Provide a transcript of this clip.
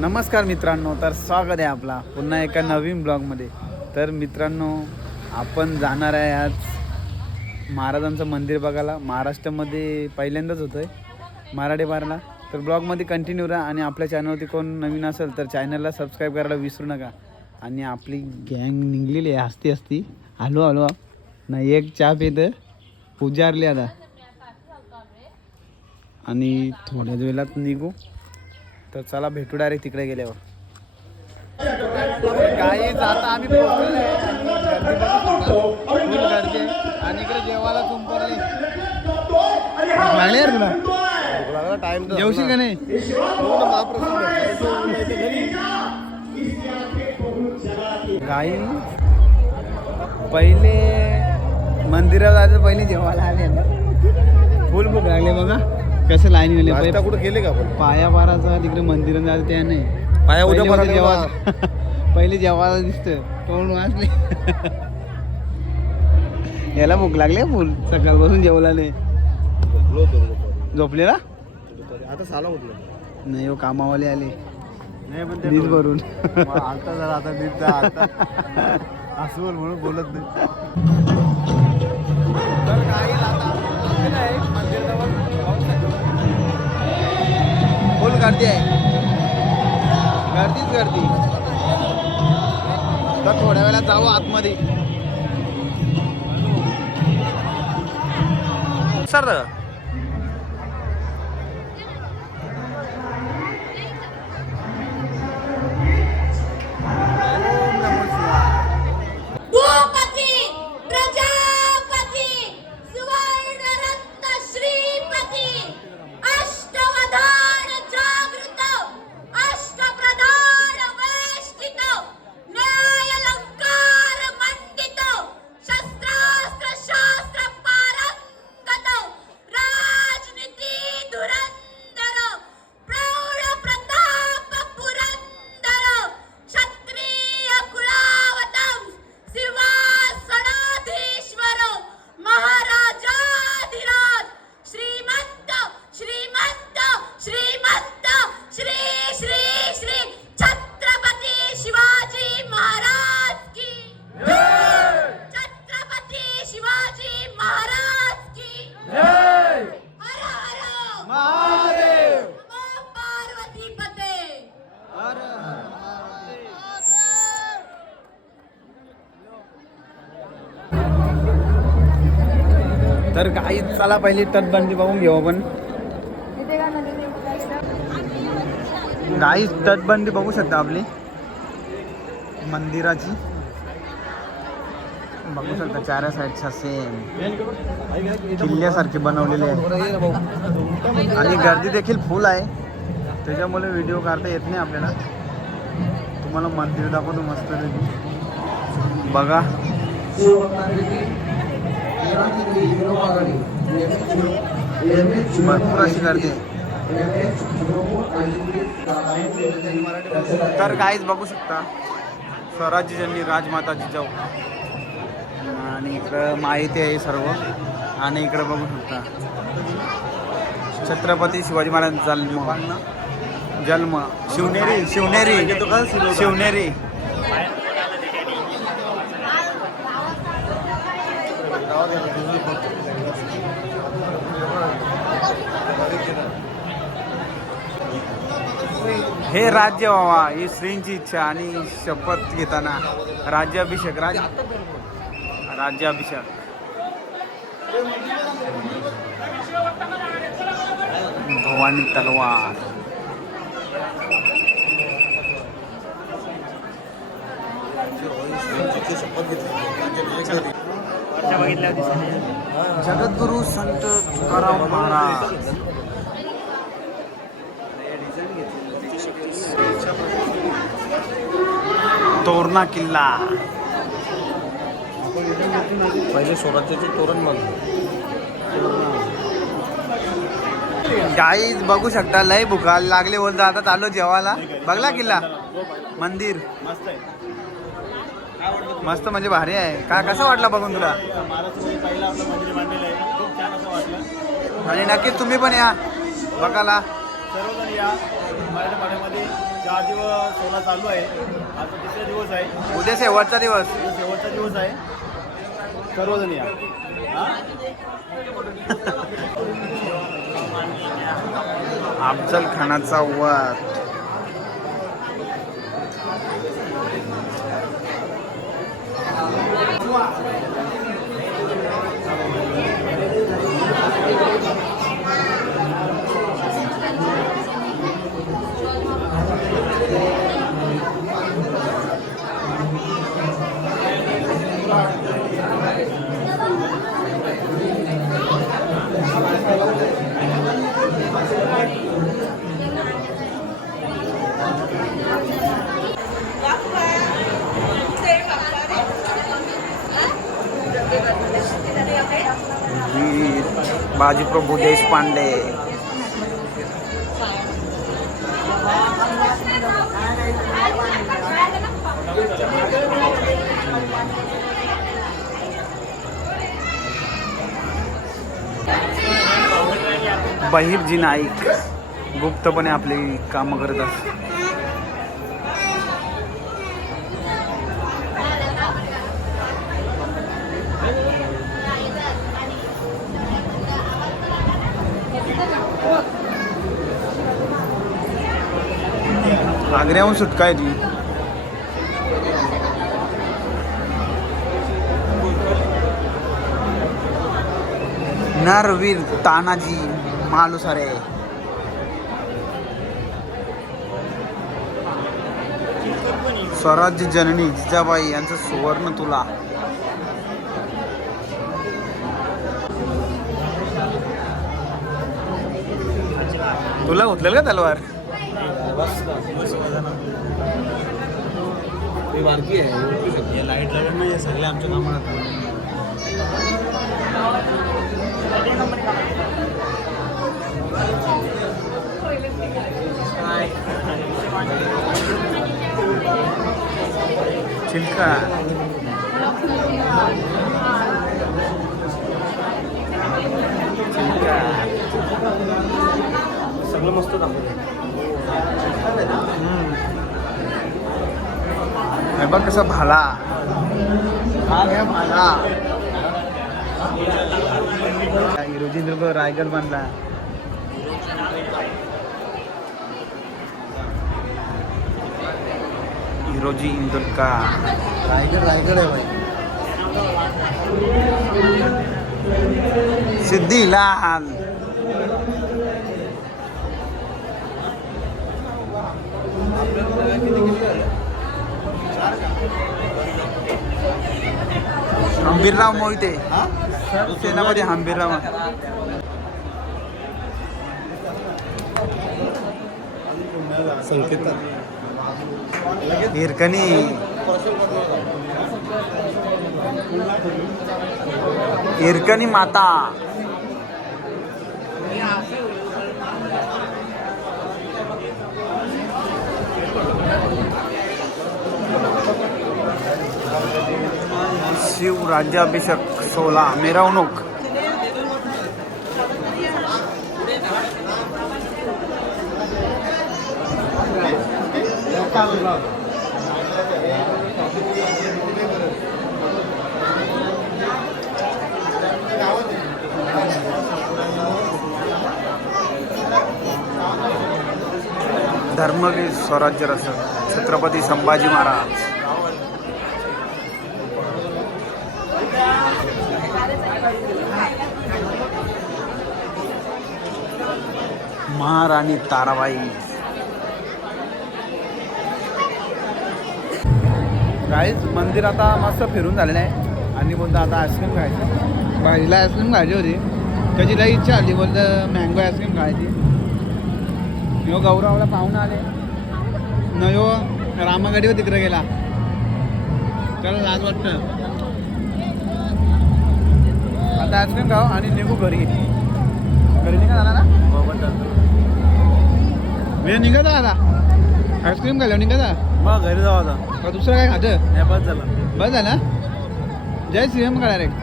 नमस्कार मित्रांनो तर स्वागत आहे आपला पुन्हा एका नवीन ब्लॉगमध्ये. तर मित्रांनो आपण जाणार आहे आज महाराजांचं मंदिर बघायला. महाराष्ट्रामध्ये पहिल्यांदाच होतं आहे मराठी बारला. तर ब्लॉगमध्ये कंटिन्यू राहा आणि आपल्या चॅनलवरती कोण नवीन असेल तर चॅनलला सबस्क्राईब करायला विसरू नका. आणि आपली गँग निघलेली आहे हसती हसती. Hello hello. नाही एक चहा पितं पुजारली आता. आणि थोड्या वेळात निघू. तर चला भेटू डायरेक्ट तिकडे गेल्यावर. काही जाता आम्ही आणि गर्दी. आणि इकडे जेवायला तुंपरले लागले तुला? टाइम जेवशील का नाही? गाई पहिले मंदिरात जायचं पहिले जेवायला आले. फुल बुक लागले बघा. कसं लाईन गेले कुठे गेले का आपण? पाया बाराचा तिकडे मंदिरात जायचं त्या नाही. पाया उद्या पहिले भरायला जेवा- पहिले जेवायला दिसतं तोंड वाचले याला भूक लागली फुल सकाळपासून जेवला नाही. झोपलेला. आता साला म्हटलं नाही हो कामावाले आले. नाही पण वीज भरून. आता जरा आता नीट जा आता. असं बोल म्हणून बोलत नाही. गर्दी आहे. गर्दीच गर्दी. तर थोड्या वेळात जाऊ आतमध्ये. सर तर काही चला पहिली तटबंदी बघून घेऊ आपण. काही तटबंदी बघू शकता आपली. मंदिराची. बघू शकता चार साईडचा सेम किल्ल्यासारखे बनवलेले आहे. आणि गर्दी देखील फुल आहे. त्याच्यामुळे व्हिडिओ काढता येत नाही आपल्याला. तुम्हाला मंदिर दाखवतो मस्त बघा भरपूर अशी गर्दी आहे. तर काहीच बघू शकता स्वराज्य जननी राजमाता जिजाऊ आणि इकडं माहिती आहे सर्व. आणि इकडं बघू शकता छत्रपती शिवाजी महाराज जन्म. जन्म. शिवनेरी शिवनेरी शिवनेरी. हे राज्य व्हावा ही श्रींची इच्छा आणि शपथ घेताना राज्याभिषेक राज राज्याभिषेक. भवानी तलवार. जगद्गुरु संत तुकाराम महाराज. तोरणा किल्ला. पहिले स्वराज्याचे तोरण बांधलं. गाईज बघू शकता लय भुका लागले बोलता आता चाललो जेवायला. बघला किल्ला? मंदिर. मस्त आहे मस्त म्हणजे भारी आहे. का कसं वाटलं बघून तुला? आणि नक्कीच तुम्ही पण या. बघायला. सर्वजण या मराठवाड्यामध्ये चार दिवस सोहळा चालू आहे. आता तिसरा दिवस आहे. उद्या शेवटचा दिवस. शेवटचा दिवस आहे. सर्वजण या? अफजल खानाचा वाद वीर बाजीप्रभू देशपांडे. बहिरजी नाईक गुप्तपणे आपली कामं करत असतात. आग्र्याहून सुटका आहे ती. नरवीर तानाजी मालुसारे. स्वराज्य जननी जिजाबाई यांचं सुवर्ण तुला. तुला उठलेल का तलवार? हे? लाइट लागत नाही सगळे आमच्या कामात चिलका। चिलका। सगळं मस्त दाखवलं हे बघ कसा भाला. भाला हिरोजिंद्रग रायगड बांधला हिरोजी इंदुरका रायगड रायगड आहे भाई. सिद्धी लाल हंबीरराव मोहिते. सेनापती हंबीरराव. संकेत हिरकणी. हिरकणी माता. शिव राज्याभिषेक सोला मिरवणूक धर्मवीर स्वराज्य रस छत्रपती संभाजी महाराज. महाराणी ताराबाई. गाईज मंदिर आता मस्त फिरून झालेलं आहे. आणि बोलतो आता आईस्क्रीम खायचं. भाजीला आईस्क्रीम खायची होती. त्याची लई इच्छा आली बोलतं मँगो आईस्क्रीम खायची. यो गौरवला पाहून आले. न यो रामागाडीवर तिकडे गेला. त्याला लाज वाटतं. आता आईस्क्रीम खाऊ आणि निघू घरी. घरी निघा झाला. ना मी निघत आहे आता. आईस्क्रीम खाल्लं निघत मग घरी जाऊ आता. का दुसरं काय खातं नाही बस झालं. बस झालं? जय श्रीराम का डायरेक्ट